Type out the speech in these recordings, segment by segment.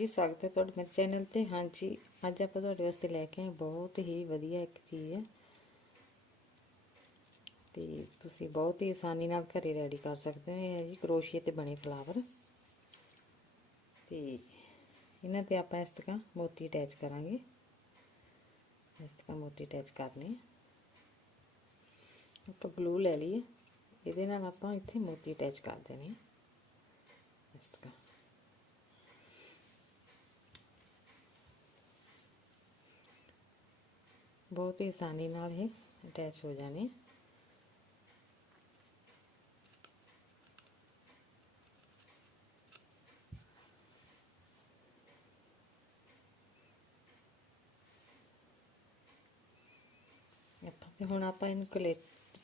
ਜੀ ਸਵਾਗਤ ਹੈ ਤੁਹਾਡੇ ਮੇਰੇ ਚੈਨਲ ਤੇ। ਹਾਂਜੀ, ਅੱਜ ਆਪਾਂ ਤੁਹਾਡੇ ਵਾਸਤੇ ਲੈ ਕੇ ਆਏ ਬਹੁਤ ਹੀ ਵਧੀਆ ਇੱਕ ਚੀਜ਼। ਹੈ ਤੇ ਤੁਸੀਂ ਬਹੁਤ ਹੀ ਆਸਾਨੀ ਨਾਲ ਘਰੇ ਰੈਡੀ ਕਰ ਸਕਦੇ ਹੋ। ਇਹ ਹੈ ਜੀ ਕਰੋਸ਼ੀਏ ਤੇ ਬਣੇ ਫਲਾਵਰ ਤੇ ਇਹਨਾਂ ਤੇ ਆਪਾਂ ਇਸ ਤਰ੍ਹਾਂ ਮੋਤੀ ਅਟੈਚ ਕਰਾਂਗੇ। ਇਸ ਤਰ੍ਹਾਂ ਮੋਤੀ ਅਟੈਚ ਕਰਨੇ ਆਪਾਂ ਗਲੂ ਲੈ ਲਈਏ। ਇਹਦੇ ਨਾਲ ਆਪਾਂ ਇੱਥੇ ਮੋਤੀ ਅਟੈਚ ਕਰ ਦੇਣੇ ਇਸ ਤਰ੍ਹਾਂ। ਬਹੁਤ ਹੀ ਆਸਾਨੀ ਨਾਲ ਇਹ ਅਟੈਚ ਹੋ ਜਾਣੇ ਆਪਾਂ ਤੇ ਹੁਣ ਆਪਾਂ ਇਹਨੂੰ ਕਲੇ,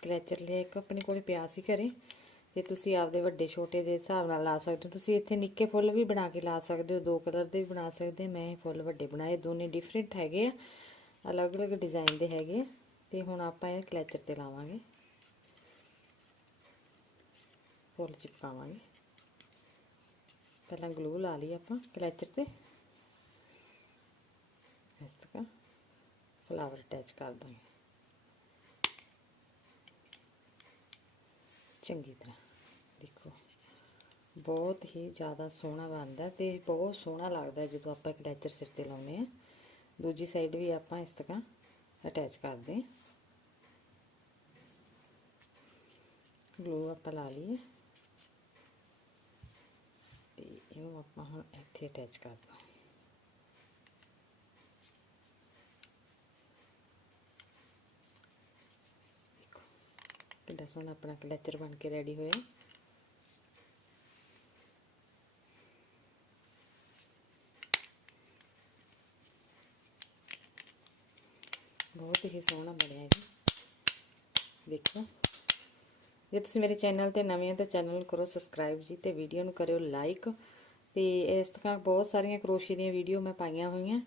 ਕਲੈਚਰ ਲਿਆ, ਇੱਕ ਆਪਣੇ ਕੋਲੇ ਪਿਆ ਸੀ ਘਰੇ ਤੇ ਤੁਸੀਂ ਆਪਦੇ ਵੱਡੇ, ਛੋਟੇ ਦੇ ਹਿਸਾਬ ਨਾਲ ਲਾ ਸਕਦੇ ਹੋ। ਤੁਸੀਂ ਇੱਥੇ ਨਿੱਕੇ ਫੁੱਲ ਵੀ ਬਣਾ ਕੇ ਲਾ ਸਕਦੇ ਹੋ, ਦੋ ਕਲਰ ਦੇ ਵੀ ਬਣਾ ਸਕਦੇ ਮੈਂ ਇਹ ਫੁੱਲ ਵੱਡੇ ਬਣਾਏ, ਦੋਨੇ ਡਿਫਰੈਂਟ ਹੈਗੇ ਆ। ਅਲੱਗ-ਅਲੱਗ ਡਿਜ਼ਾਈਨ ਦੇ ਹੈਗੇ ਤੇ ਹੁਣ ਆਪਾਂ ਇਹ ਕਲੈਚਰ ਤੇ ਲਾਵਾਂਗੇ। ਫੁੱਲ ਚਿਪਕਾਵਾਂਗੇ। ਪਹਿਲਾਂ ਗਲੂ ਲਾ ਲਈ ਆਪਾਂ ਕਲੈਚਰ ਤੇ। ਇਸ ਤਰ੍ਹਾਂ ਫਲਾਵਰ ਅਟੈਚ ਕਰ ਦਾਂਗੇ। ਚੰਗੀ ਤਰ੍ਹਾਂ ਦੇਖੋ, ਬਹੁਤ ਹੀ ਜ਼ਿਆਦਾ ਸੋਹਣਾ ਬਣਦਾ ਤੇ ਬਹੁਤ ਸੋਹਣਾ ਲੱਗਦਾ ਜਦੋਂ ਆਪਾਂ ਕਲੈਚਰ ਸਿਰ ਤੇ ਲਾਉਂਦੇ ਆ ਦੂਜੀ ਸਾਈਡ ਵੀ ਆਪਾਂ ਇਸ ਤਰ੍ਹਾਂ ਅਟੈਚ ਕਰਦੇ ਹਾਂ। ਗਲੂ ਆਪਾਂ ਲਾ ਲਈਏ। ਤੇ ਇਹਨੂੰ ਆਪਾਂ ਹੁਣ ਇੱਥੇ ਅਟੈਚ ਕਰ ਦਾਂਗੇ ਦੇਖੋ ਸੋਹਣਾ ਆਪਣਾ ਕਲੈਚਰ ਬਣ ਕੇ ਰੈਡੀ ਹੋਇਆ। ਬਹੁਤ ਹੀ ਸੋਹਣਾ ਬਣਿਆ ਜੀ। ਦੇਖੋ। ਜੇ ਤੁਸੀਂ ਮੇਰੇ ਚੈਨਲ ਤੇ ਨਵੇਂ ਹੋ ਤਾਂ ਚੈਨਲ ਨੂੰ ਕਰੋ ਸਬਸਕ੍ਰਾਈਬ ਜੀ ਤੇ ਵੀਡੀਓ ਨੂੰ ਕਰਿਓ ਲਾਈਕ। ਤੇ ਇਸ ਤਰ੍ਹਾਂ ਬਹੁਤ ਸਾਰੀਆਂ ਕਰੋਸ਼ੀਏ ਦੀਆਂ ਵੀਡੀਓ ਮੈਂ ਪਾਈਆਂ ਹੋਈਆਂ।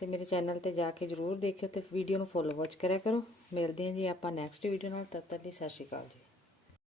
ਤੇ ਮੇਰੇ ਚੈਨਲ ਤੇ ਜਾ ਕੇ ਜਰੂਰ ਦੇਖਿਓ ਤੇ ਵੀਡੀਓ ਨੂੰ ਫੁੱਲ ਵਾਚ ਕਰਿਆ ਕਰੋ। ਮਿਲਦੇ ਹਾਂ ਜੀ ਆਪਾਂ ਨੈਕਸਟ ਵੀਡੀਓ ਨਾਲ। ਤਦ ਤੱਕ ਲਈ ਸਤਿ ਸ਼੍ਰੀ ਅਕਾਲ ਜੀ।